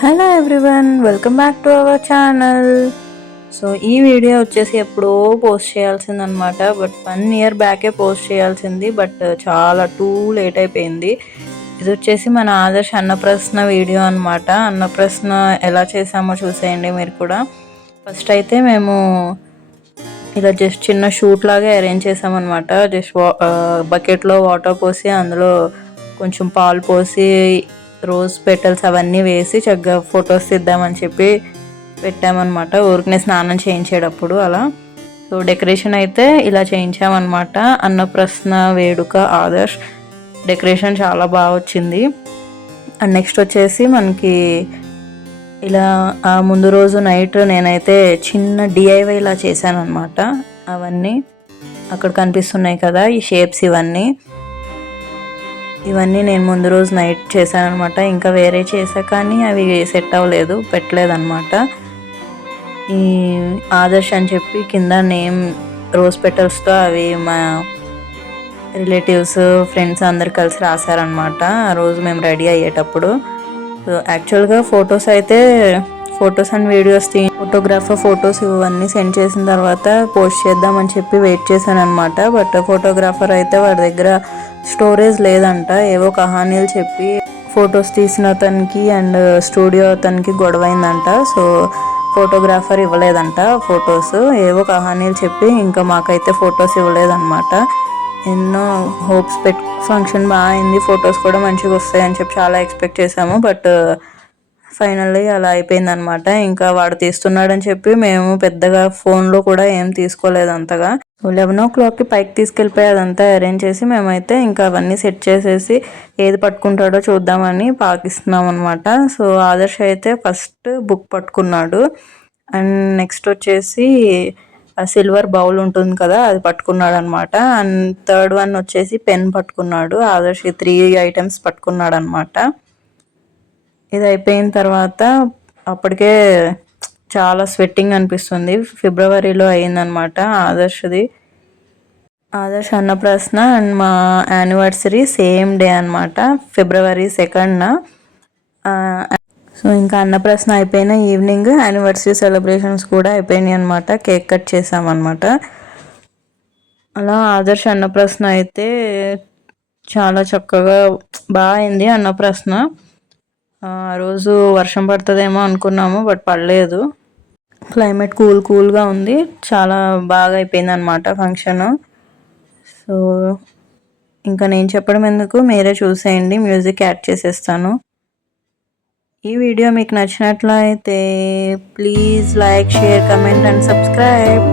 Hello everyone, welcome back to our channel. So ఈ video వచ్చేసి ఎప్పుడో పోస్ట్ చేయాల్సిందనమాట. బట్ 1 ఇయర్ బ్యాకే పోస్ట్ చేయాల్సింది, but చాలా లేట్ అయిపోయింది. ఇది వచ్చేసి మన ఆదర్శ్ అన్నప్రశ్న వీడియో అనమాట. అన్నప్రశ్న ఎలా చేసామో చూసేయండి మీరు కూడా. ఫస్ట్ అయితే మేము ఇలా జస్ట్ చిన్న షూట్ లాగా అరేంజ్ చేసామన్నమాట. జస్ట్ బకెట్లో వాటర్ పోసి అందులో కొంచెం పాలు పోసి రోజ్ పెటల్స్ అవన్నీ వేసి చక్కగా ఫొటోస్ తీద్దామని చెప్పి పెట్టామన్నమాట. ఊరికనే స్నానం చేయించేటప్పుడు అలా. సో డెకరేషన్ అయితే ఇలా చేయించామన్నమాట. అన్నప్రశ్న వేడుక ఆదర్శ్ డెకరేషన్ చాలా బాగా వచ్చింది. అండ్ నెక్స్ట్ వచ్చేసి మనకి ఇలా ముందు రోజు నైట్ నేనైతే చిన్న డిఐవై ఇలా చేశాను అనమాట. అవన్నీ అక్కడ కనిపిస్తున్నాయి కదా, ఈ షేప్స్ ఇవన్నీ నేను ముందు రోజు నైట్ చేశాను అనమాట. ఇంకా వేరే చేసా కానీ అవి సెట్ అవ్వలేదు, పెట్టలేదన్నమాట. ఈ ఆదర్శ్ అని చెప్పి కింద నేమ్ రోజ్ పెటల్స్తో అవి మా రిలేటివ్స్ ఫ్రెండ్స్ అందరు కలిసి రాశారనమాట ఆ రోజు మేము రెడీ అయ్యేటప్పుడు. సో యాక్చువల్గా photos and videos photographer photos ఇవన్నీ సెండ్ చేసిన తర్వాత పోస్ట్ చేద్దామని చెప్పి వెయిట్ చేశాను అనమాట. బట్ ఫోటోగ్రాఫర్ అయితే వాడి దగ్గర స్టోరేజ్ లేదంట. ఏవో కహానీలు చెప్పి ఫొటోస్ తీసిన అతనికి అండ్ స్టూడియో అతనికి గొడవైందంట. సో ఫోటోగ్రాఫర్ ఇవ్వలేదంట ఫొటోస్. ఏవో కహానీలు చెప్పి ఇంకా మాకైతే ఫొటోస్ ఇవ్వలేదన్నమాట. ఎన్నో హోప్స్ ఫంక్షన్ బాగా అయింది, ఫొటోస్ కూడా మంచిగా వస్తాయని చెప్పి చాలా ఎక్స్పెక్ట్ చేసాము. బట్ ఫైనల్లీ అలా అయిపోయిందనమాట. ఇంకా వాడు తీస్తున్నాడని చెప్పి మేము పెద్దగా ఫోన్లో కూడా ఏం తీసుకోలేదు అంతగా. 11 o'clockకి పైకి తీసుకెళ్ళిపోయి అదంతా అరేంజ్ చేసి మేమైతే ఇంకా అవన్నీ సెట్ చేసేసి ఏది పట్టుకుంటాడో చూద్దామని పాకిస్తున్నాం అనమాట. సో ఆదర్శ్ అయితే ఫస్ట్ బుక్ పట్టుకున్నాడు. అండ్ నెక్స్ట్ వచ్చేసి సిల్వర్ బౌల్ ఉంటుంది కదా, అది పట్టుకున్నాడు అనమాట. అండ్ థర్డ్ వన్ వచ్చేసి పెన్ పట్టుకున్నాడు. ఆదర్శ్ 3 items పట్టుకున్నాడు అనమాట. ఇది అయిపోయిన తర్వాత అప్పటికే చాలా స్వెట్టింగ్ అనిపిస్తుంది. ఫిబ్రవరిలో అయిందనమాట ఆదర్శ్ అన్నప్రశ్న అండ్ మా యానివర్సరీ సేమ్ డే అనమాట, February 2nd. సో ఇంకా అన్నప్రశ్న అయిపోయిన ఈవినింగ్ యానివర్సరీ సెలబ్రేషన్స్ కూడా అయిపోయినాయి అనమాట. కేక్ కట్ చేసామన్నమాట. అలా ఆదర్శ్ అన్నప్రశ్న అయితే చాలా చక్కగా బాగా అయింది అన్నప్రశ్న. ఆ రోజు వర్షం పడుతుందేమో అనుకున్నాము, బట్ పడలేదు. క్లైమేట్ కూల్గా ఉంది. చాలా బాగా అయిపోయింది అనమాట ఫంక్షన్. సో ఇంకా నేను చెప్పడం ఎందుకు, మీరే చూసేయండి, మ్యూజిక్ యాడ్ చేసేస్తాను. ఈ వీడియో మీకు నచ్చినట్లయితే please like, share, comment and subscribe.